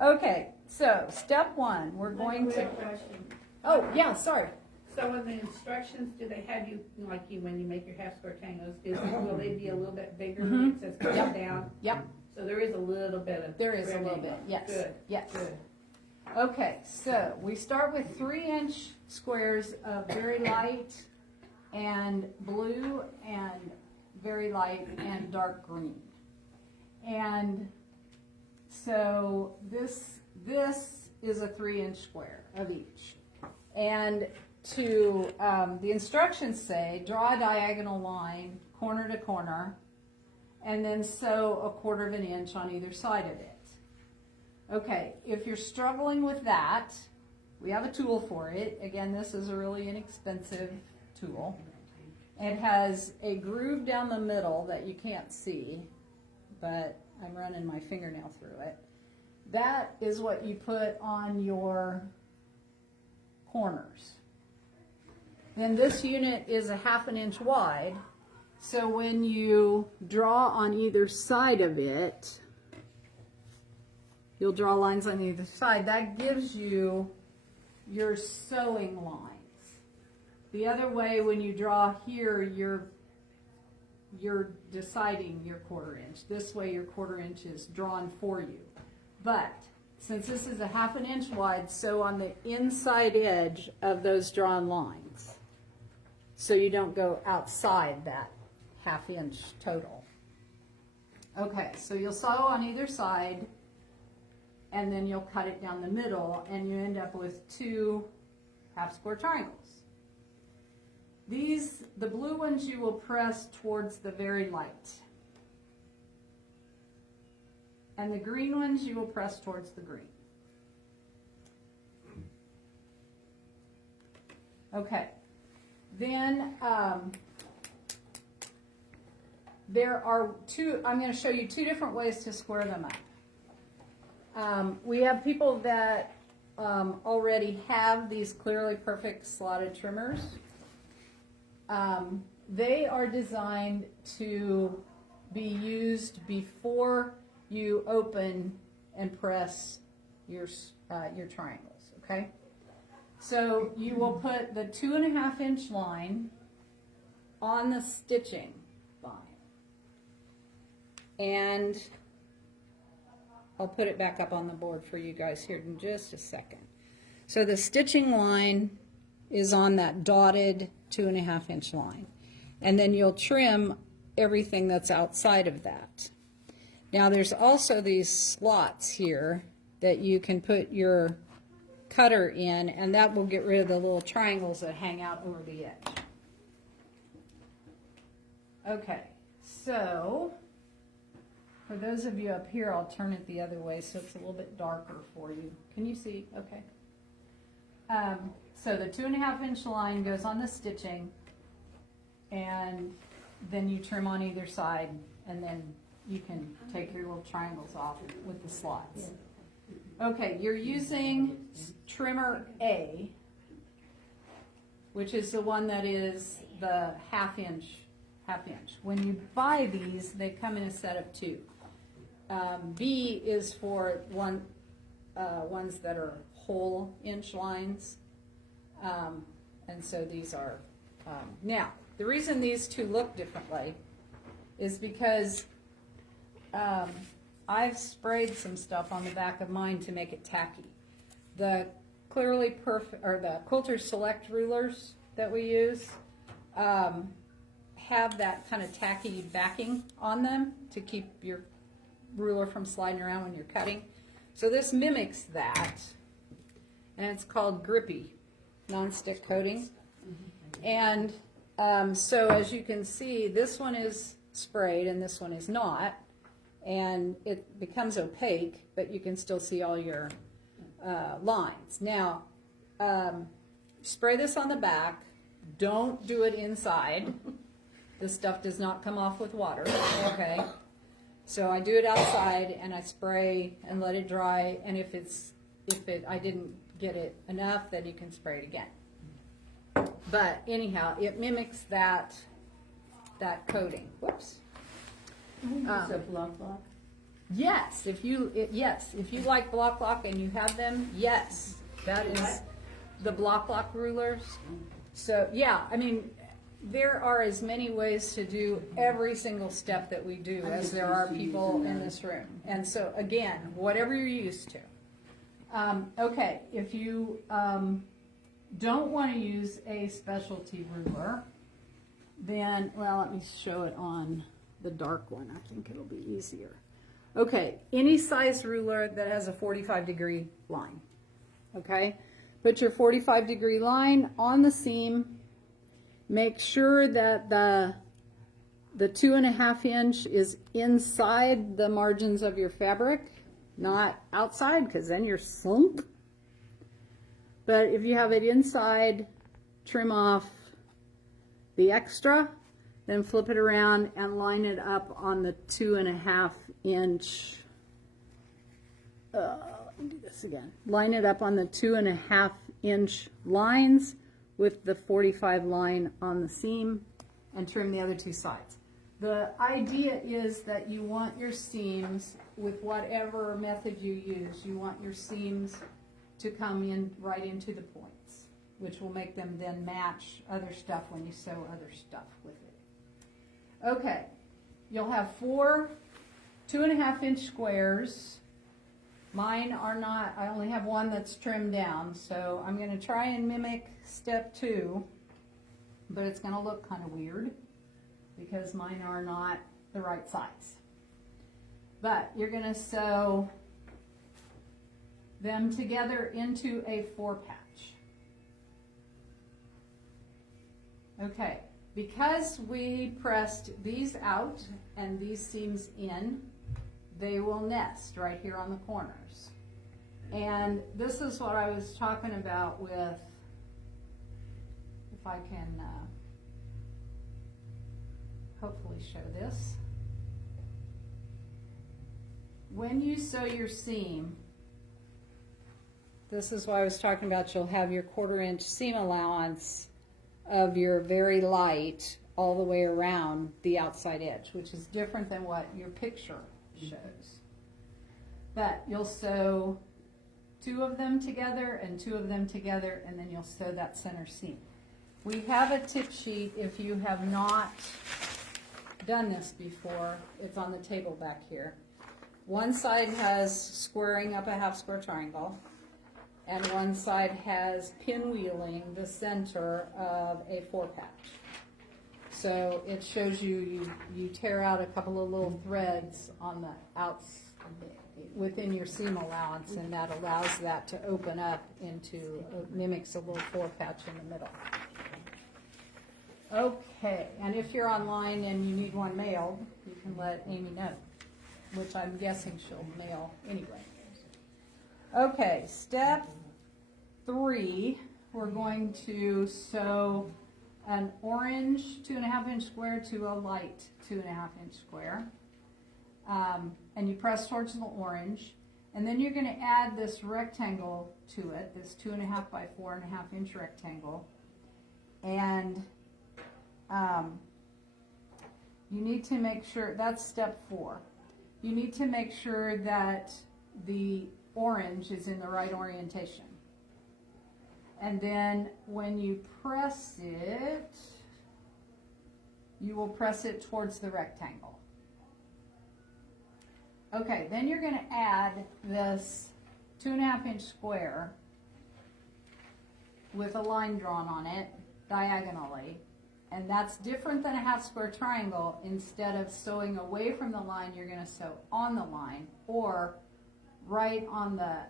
Okay, so step one, we're going to, Quick question. oh, yeah, sorry. So in the instructions, do they have you, like you, when you make your half square tangos, will they be a little bit bigger? Mhm. It says cut down. Yep, So there is a little bit of. there is a little trimming. bit, yes. Good. Yes. Good. Okay, so we start with 3-inch squares of very light and blue and very light and dark green. And so this is a 3-inch square of each. And to, the instructions say, draw a diagonal line corner to corner and then sew 1/4 inch on either side of it. Okay, if you're struggling with that, we have a tool for it. Again, this is a really inexpensive tool. It has a groove down the middle that you can't see, but I'm running my fingernail through it. That is what you put on your corners. Then this unit is a 1/2 inch wide, so when you draw on either side of it, you'll draw lines on either side. That gives you your sewing lines. The other way, when you draw here, you're deciding your 1/4 inch. This way, your 1/4 inch is drawn for you. But since this is a 1/2 inch wide, sew on the inside edge of those drawn lines, so you don't go outside that 1/2 inch total. Okay, so you'll sew on either side, and then you'll cut it down the middle, and you end up with 2 half square triangles. These, the blue ones, you will press towards the very light. And the green ones you will press towards the green. Okay. Then there are I'm going to show you 2 different ways to square them up. We have people that already have these clearly perfect slotted trimmers. They are designed to be used before you open and press your triangles, okay? So you will put the 2.5 inch line on the stitching line. And I'll put it back up on the board for you guys here in just a second. So the stitching line is on that dotted 2.5 inch line. And then you'll trim everything that's outside of that. Now there's also these slots here that you can put your cutter in, and that will get rid of the little triangles that hang out over the edge. Okay, so for those of you up here, I'll turn it the other way so it's a little bit darker for you. Can you see? Okay. So the 2.5 inch line goes on the stitching, and then you trim on either side, and then you can take your little triangles off with the slots. Okay, you're using trimmer A, which is the one that is the 1/2 inch. When you buy these, they come in a set of 2. B is for ones that are whole inch lines, and so these are. Now, the reason these 2 look differently is because I've sprayed some stuff on the back of mine to make it tacky. The clearly perfect, or the Quilter Select rulers that we use, have that kind of tacky backing on them to keep your ruler from sliding around when you're cutting. So this mimics that, and it's called Grippy non-stick coating. And so as you can see, this one is sprayed and this one is not, and it becomes opaque, but you can still see all your lines. Now, spray this on the back. Don't do it inside. This stuff does not come off with water, okay? So I do it outside, and I spray and let it dry, and if I didn't get it enough, then you can spray it again. But anyhow, it mimics that coating. Whoops. It's a block. Yes, if you like block and you have them, yes, that is the block rulers. So yeah, I mean, there are as many ways to do every single step that we do as there are people in this room. And so again, whatever you're used to. Okay, if you don't want to use a specialty ruler, then, well, let me show it on the dark one. I think it'll be easier. Okay, any size ruler that has a 45-degree line. Okay, put your 45-degree line on the seam. Make sure that the 2.5 inch is inside the margins of your fabric, not outside, because then you're sunk. But if you have it inside, trim off the extra, then flip it around and line it up on the 2.5 inch. Let me do this again. Line it up on the 2.5 inch lines with the 45 line on the seam, and trim the other two sides. The idea is that you want your seams, with whatever method you use, you want your seams to come in right into the points, which will make them then match other stuff when you sew other stuff with it. Okay, you'll have 4 2.5 inch squares. Mine are not, I only have one that's trimmed down, so I'm going to try and mimic step 2, but it's going to look kind of weird because mine are not the right size. But you're going to sew them together into a 4 patch. Okay, because we pressed these out and these seams in, they will nest right here on the corners. And this is what I was talking about with, if I can hopefully show this. When you sew your seam, this is what I was talking about, you'll have your 1/4 inch seam allowance of your very light all the way around the outside edge, which is different than what your picture shows. But you'll sew 2 of them together and 2 of them together, and then you'll sew that center seam. We have a tip sheet if you have not done this before. It's on the table back here. One side has squaring up a 1/2 square triangle, and one side has pinwheeling the center of a 4 patch. So it shows you tear out a couple of little threads on the outs within your seam allowance, and that allows that to open up into, mimics a little 4 patch in the middle. Okay, and if you're online and you need one mailed, you can let Amy know, which I'm guessing she'll mail anyway. Okay, step 3, we're going to sew an orange 2.5 inch square to a light 2.5 inch square. And you press towards the orange, and then you're going to add this rectangle to it, this 2.5 by 4.5 inch rectangle, and you need to make sure, that's step 4. You need to make sure that the orange is in the right orientation. And then when you press it, you will press it towards the rectangle. Okay, then you're going to add this 2.5 inch square with a line drawn on it diagonally. And that's different than a 1/2 square triangle. Instead of sewing away from the line, you're going to sew on the line or right on the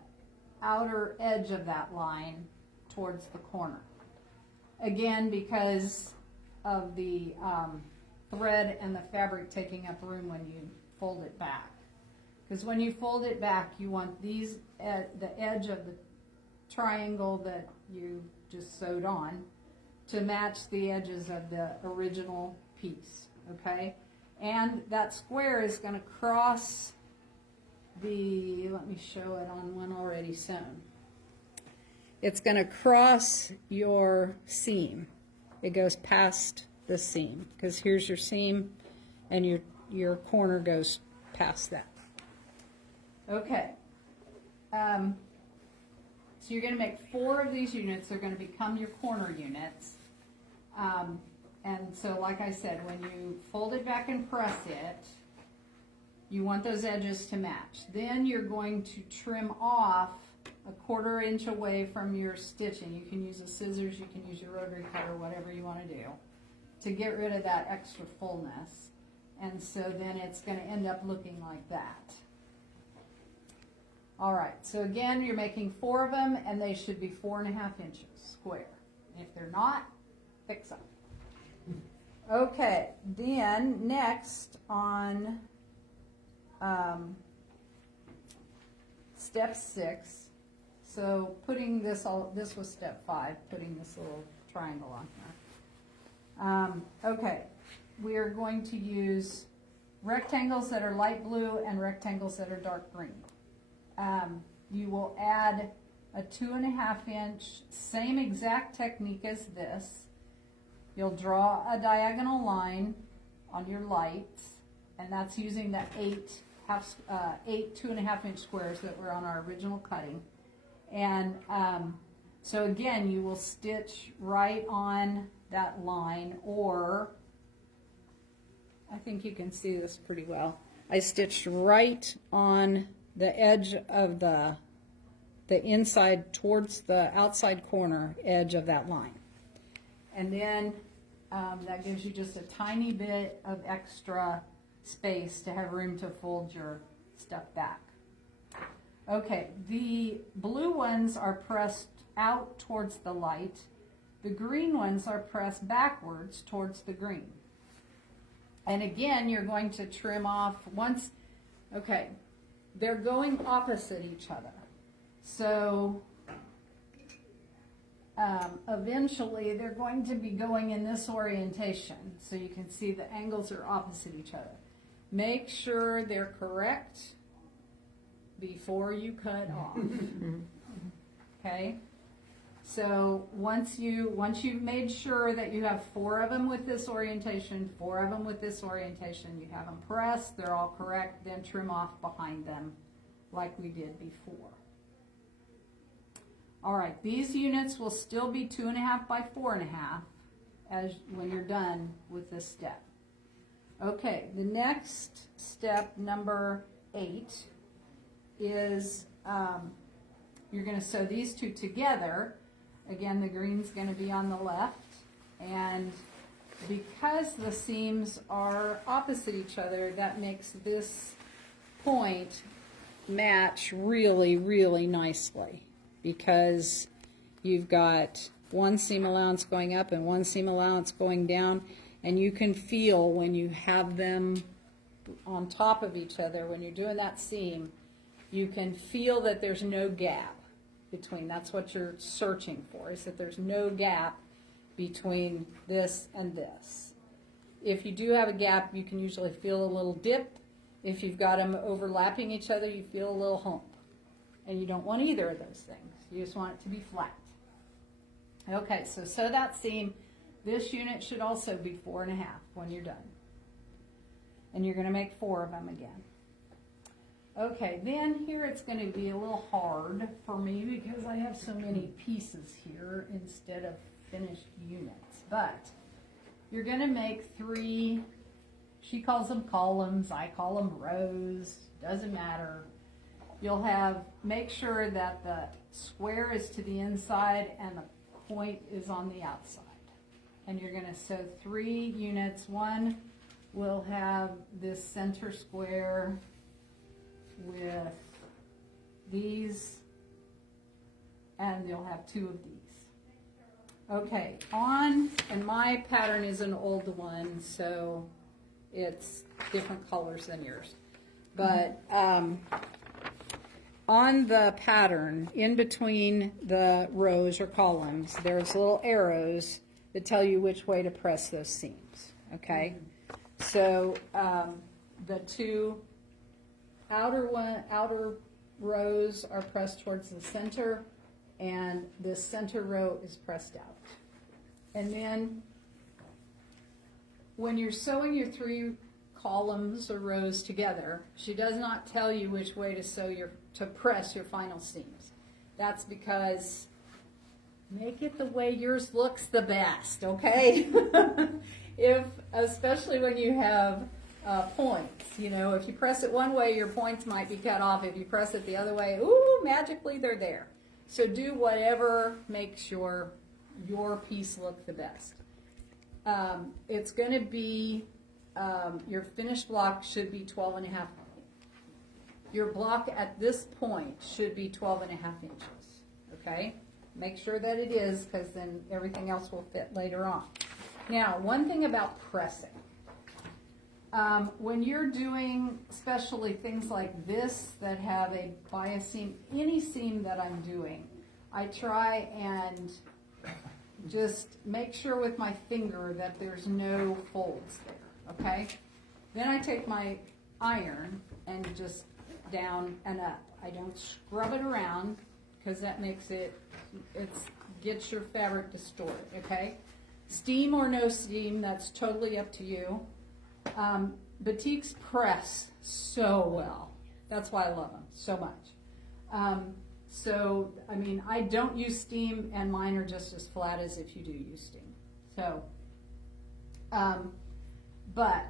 outer edge of that line towards the corner. Again, because of the thread and the fabric taking up room when you fold it back. Because when you fold it back, you want these, the edge of the triangle that you just sewed on to match the edges of the original piece, okay? And that square is going to cross the, let me show it on one already sewn. It's going to cross your seam. It goes past the seam, because here's your seam and your corner goes past that. Okay. So you're going to make 4 of these units. They're going to become your corner units. And so like I said, when you fold it back and press it, you want those edges to match. Then you're going to trim off a 1/4 inch away from your stitching. You can use a scissors, you can use your rotary cutter, whatever you want to do, to get rid of that extra fullness. And so then it's going to end up looking like that. All right, so again, you're making 4 of them, and they should be 4.5 inches square. If they're not, fix them. Okay, then next on step 6, so putting this this was step 5, putting this little triangle on here. Okay, we are going to use rectangles that are light blue and rectangles that are dark green. You will add a 2.5 inch, same exact technique as this. You'll draw a diagonal line on your lights, and that's using the 8 2.5 inch squares that were on our original cutting. And so again, you will stitch right on that line, or I think you can see this pretty well. I stitched right on the edge of the inside towards the outside corner edge of that line. And then that gives you just a tiny bit of extra space to have room to fold your stuff back. Okay, the blue ones are pressed out towards the light. The green ones are pressed backwards towards the green. And again, you're going to trim off once, okay, they're going opposite each other. So eventually they're going to be going in this orientation. So you can see the angles are opposite each other. Make sure they're correct before you cut off. Okay? So once you've made sure that you have 4 of them with this orientation, 4 of them with this orientation, you have them pressed, they're all correct, then trim off behind them like we did before. All right, these units will still be 2.5 by 4.5 when you're done with this step. Okay, the next step, number 8, is you're going to sew these 2 together. Again, the green's going to be on the left, and because the seams are opposite each other, that makes this point match really, really nicely, because you've got one seam allowance going up and one seam allowance going down, and you can feel when you have them on top of each other, when you're doing that seam, you can feel that there's no gap between. That's what you're searching for, is that there's no gap between this and this. If you do have a gap, you can usually feel a little dip. If you've got them overlapping each other, you feel a little hump. And you don't want either of those things. You just want it to be flat. Okay, so sew that seam. This unit should also be 4.5 when you're done. And you're going to make 4 of them again. Okay, then here it's going to be a little hard for me because I have so many pieces here instead of finished units. But you're going to make 3, she calls them columns, I call them rows, doesn't matter. You'll make sure that the square is to the inside and the point is on the outside. And you're going to sew 3 units. One will have this center square with these, and you'll have 2 of these. Okay, and my pattern is an old one, so it's different colors than yours. But on the pattern, in between the rows or columns, there's little arrows that tell you which way to press those seams, okay? So the 2 outer rows are pressed towards the center, and this center row is pressed out. And then when you're sewing your 3 columns or rows together, she does not tell you which way to press your final seams. That's because make it the way yours looks the best, okay? Especially when you have points, if you press it one way, your points might be cut off. If you press it the other way, ooh, magically they're there. So do whatever makes your piece look the best. It's going to be, your finished block should be 12 and a half. Your block at this point should be 12 and a half inches, okay? Make sure that it is, because then everything else will fit later on. Now, one thing about pressing. When you're doing especially things like this that have a bias seam, any seam that I'm doing, I try and just make sure with my finger that there's no folds there, okay? Then I take my iron and just down and up. I don't scrub it around because that makes gets your fabric distorted, okay? Steam or no steam, that's totally up to you. Batiks press so well. That's why I love them so much. I don't use steam, and mine are just as flat as if you do use steam. So, but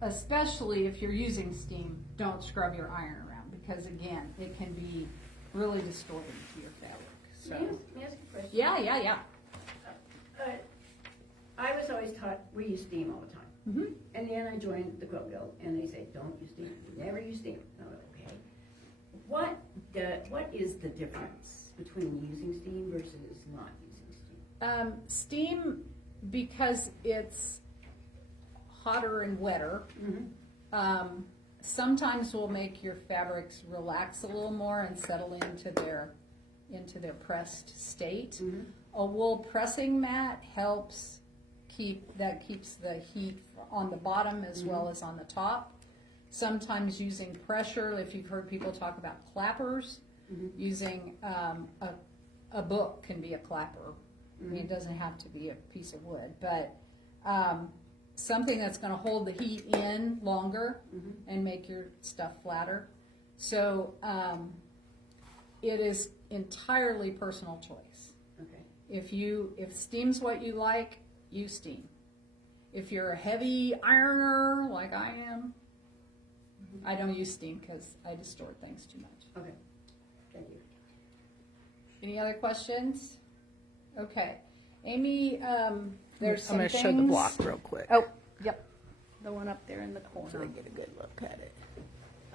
especially if you're using steam, don't scrub your iron around, because again, it can be really distorting to your fabric. So, May I ask a question? yeah. I was always taught we use steam all the time. Mm-hmm. And then I joined the Quilt Guild, and they say, don't use steam. Never use steam. I went, okay. What is the difference between using steam versus not using steam? Steam, because it's hotter and wetter, sometimes will make your fabrics relax a little more and settle into their pressed state. Mm-hmm. A wool pressing mat helps keeps the heat on the bottom as well as on the top. Sometimes using pressure, if you've heard people talk about clappers, using a book can be a clapper. I mean, it doesn't have to be a piece of wood, but something that's going to hold the heat in longer and make your stuff flatter. So it is entirely personal choice. Okay. If steam's what you like, use steam. If you're a heavy ironer like I am, I don't use steam because I distort things too much. Okay. Thank you. Any other questions? Okay. Amy, there's some I'm going things. to show the block real quick Oh, yep. The one up there in the corner. so they get a good look at it.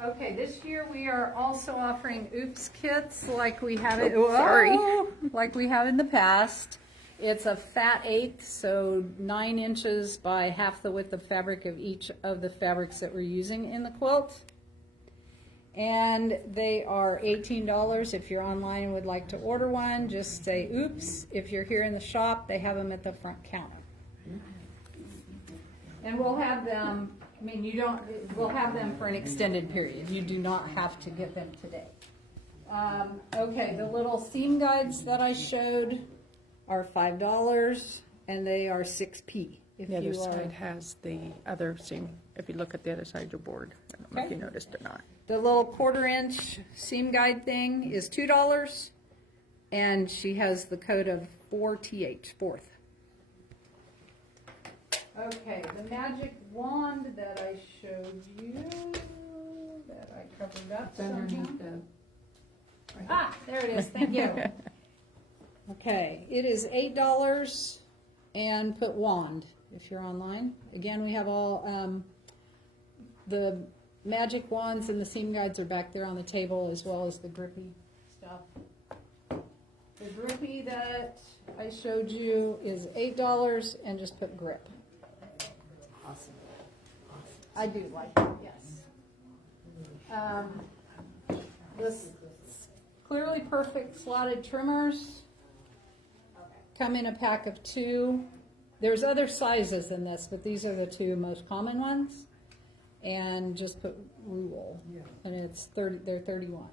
Okay, this year we are also offering oops kits like we have it. Sorry. Like we have in the past. It's a fat eighth, so 9 inches by half the width of fabric of each of the fabrics that we're using in the quilt. And they are $18. If you're online and would like to order one, just say oops. If you're here in the shop, they have them at the front counter. And we'll have them, we'll have them for an extended period. You do not have to get them today. Okay, the little seam guides that I showed are $5, and they are 6p. If The other you side has the other seam. If you look at the other side of your board, I don't know if you noticed or not. The little 1/4 inch seam guide thing is $2, and she has the code of 4th. Okay, the magic wand that I showed you, that I covered up somehow. Ah, there it is, thank you. Okay, it is $8 and put wand if you're online. Again, we have all the magic wands and the seam guides are back there on the table, as well as the grippy stuff. The grippy that I showed you is $8 and just put grip. Awesome. I do like it, yes. This Clearly Perfect slotted trimmers come in a pack of 2. There's other sizes than this, but these are the 2 most common ones. And just put rule, and it's they're 31.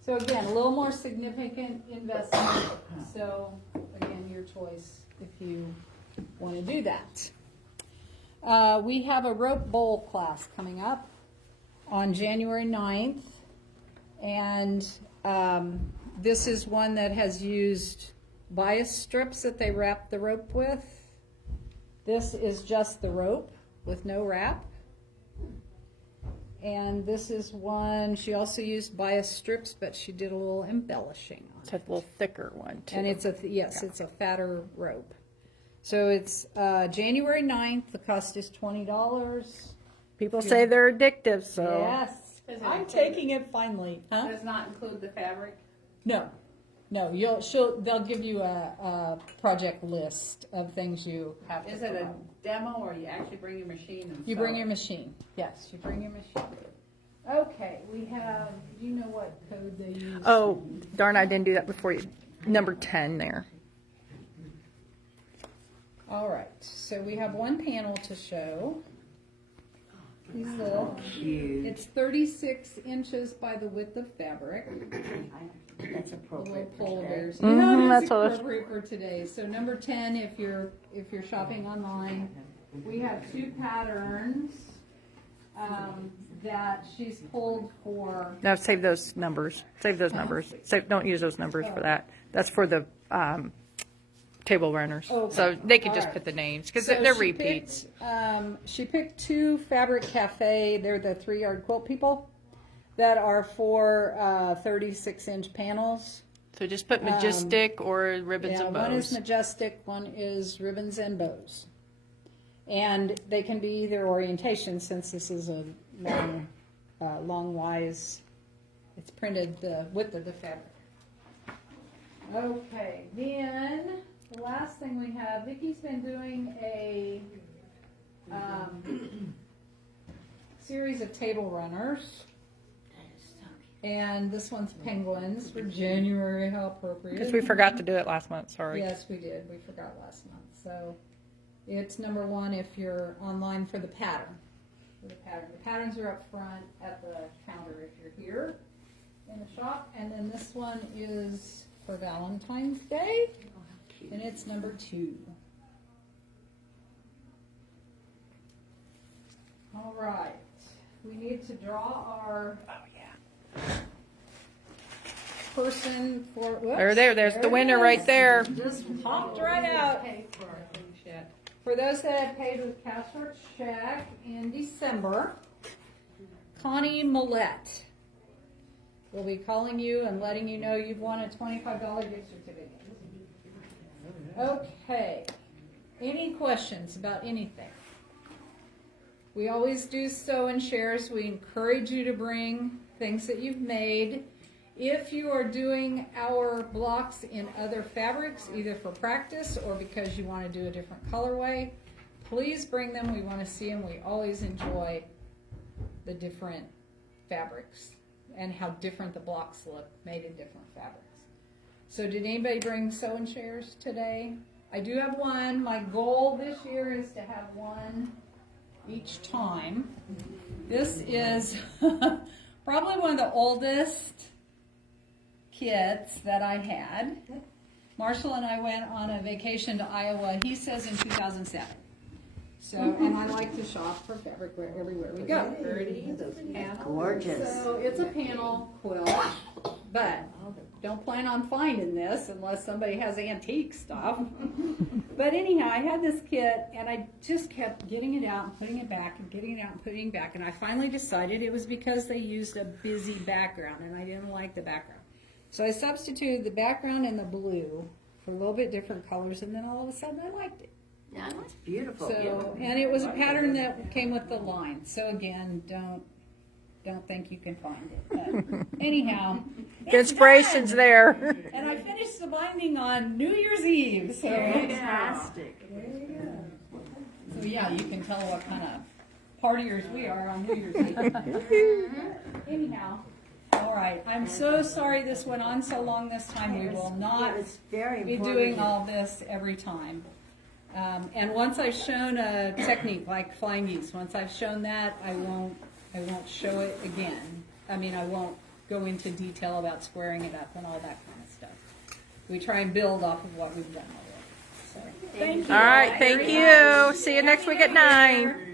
So again, a little more significant investment. So again, your choice if you want to do that. we have a rope bowl class coming up on January 9th. And this is one that has used bias strips that they wrap the rope with. This is just the rope with no wrap. And this is one, she also used bias strips, but she did a little embellishing on It's a little thicker one too. and it's a, it's a fatter rope. So it's January 9th, the cost is $20. People say they're addictive, so. Yes, Does it I'm include- taking it finally. Huh? Does not include the fabric? No, they'll give you a project list of things you have to Is it a promote. demo or you actually bring your machine and You sew bring it? your machine. Yes, you bring your machine. Okay, we have, do you know what code they use? Oh, darn, I didn't do that before you. Number 10 there. All right, so we have one panel to show. These little, Cute. it's 36 inches by the width of fabric. That's Little appropriate for polar today. bears. Mhm, Yeah, it that's is what I was- appropriate for today. So number 10, if you're shopping online, we have two patterns that she's pulled for. Now save those numbers. Save those numbers. Don't use those numbers for that. That's for the table runners. Okay. So they could All just right. put the names because So they're she repeats. She picked two Fabric Cafe. They're the 3-yard quilt people that are for 36-inch panels. So just put majestic or ribbons Yeah, and one is bows. majestic, one is ribbons and bows. And they can be either orientation, since this is a long wise, it's printed the width of the fabric. Okay, then the last thing we have, Vicky's been doing a series of table runners. And this one's penguins for January, how appropriate. Because we forgot to do it last month, sorry. Yes, we did. We forgot last month. So it's number 1 if you're online for the pattern. The patterns are up front at the counter if you're here in the shop. And then this one is for Valentine's Day, and it's number 2. All right. We need to draw our person for. Whoops, There's the it winner is. right there. Just popped right out. Pay for it, holy shit. For those that had paid with cash or check in December, Connie Millette will be calling you and letting you know you've won a $25 gift certificate. Okay. Any questions about anything? We always do sew and shares. We encourage you to bring things that you've made. If you are doing our blocks in other fabrics, either for practice or because you want to do a different colorway, please bring them. We want to see them. We always enjoy the different fabrics and how different the blocks look made in different fabrics. So did anybody bring sew and shares today? I do have one. My goal this year is to have one each time. This is probably one of the oldest kits that I had. Marshall and I went on a vacation to Iowa, he says in 2007. So, and I like to shop for fabric everywhere we go. Pretty. Gorgeous. So it's a panel quilt, but don't plan on finding this unless somebody has antique stuff. But anyhow, I had this kit and I just kept getting it out and putting it back and getting it out and putting it back. And I finally decided it was because they used a busy background and I didn't like the background. So I substituted the background and the blue for a little bit different colors, and then all of a sudden I liked it. Yeah, that's beautiful. So, and it was a pattern that came with the line. So again, don't think you can find it. But anyhow, The inspiration's done. there. And I finished the binding on New Year's Eve. So, Fantastic. so yeah, you can tell what kind of partiers we are on New Year's Eve. Anyhow, all right. I'm so sorry this went on so long this time. We will not It's very be important. doing all this every time. And once I've shown a technique like flying geese, once I've shown that, I won't show it again. I mean, I won't go into detail about squaring it up and all that kind of stuff. We try and build off of what we've done already. Thank you. All right, thank you. See you next week at 9.